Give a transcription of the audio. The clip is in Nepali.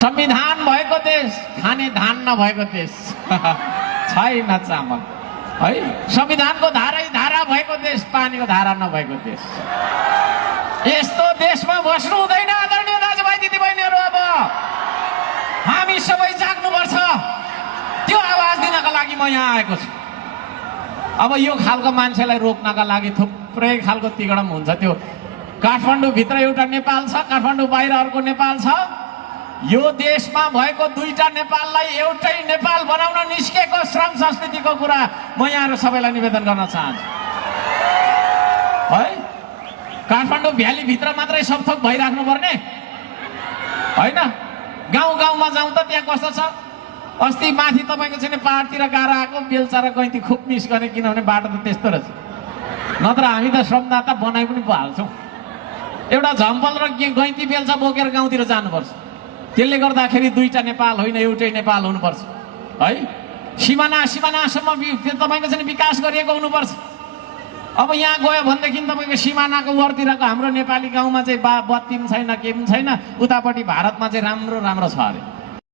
संविधान भएको देश, खाने धान नभएको देश छैन चामल है। संविधानको धारै धारा भएको देश, पानीको धारा नभएको देश। यस्तो देशमा बस्नु हुँदैन आदरणीय दाजुभाइ दिदीबहिनीहरू। अब हामी सबै जाग्नुपर्छ। त्यो आवाज दिनका लागि म यहाँ आएको छु। अब यो खालको मान्छेलाई रोक्नका लागि थुप्रै खालको तिगडम हुन्छ। त्यो काठमाडौँ भित्र एउटा नेपाल छ, काठमाडौँ बाहिर अर्को नेपाल छ। यो देशमा भएको दुईटा नेपाललाई एउटै नेपाल बनाउन निस्केको श्रम संस्कृतिको कुरा म यहाँहरू सबैलाई निवेदन गर्न चाहन्छु है। काठमाडौँ भ्याली भित्र मात्रै सबथोक भइराख्नु पर्ने होइन। गाउँ गाउँमा जाउँ त त्यहाँ कस्तो छ। अस्ति माथि तपाईँको चाहिँ पाहाडतिर गाह्रो आएको बेलचा र गैँती खुब मिस गरेँ, किनभने बाटो त त्यस्तो रहेछ। नत्र हामी त श्रमदाता बनाइ पनि पो हाल्छौँ। एउटा झम्पल र गैँती बेलचा बोकेर गाउँतिर जानुपर्छ। त्यसले गर्दाखेरि दुईटा नेपाल होइन, एउटै नेपाल हुनुपर्छ है। सिमाना सिमानासम्म तपाईँको चाहिँ विकास गरिएको हुनुपर्छ। अब यहाँ गयो भनेदेखि तपाईँको सिमानाको वरतिरको हाम्रो नेपाली गाउँमा चाहिँ बत्ती पनि छैन, के पनि छैन। उतापट्टि भारतमा चाहिँ राम्रो राम्रो छ अरे।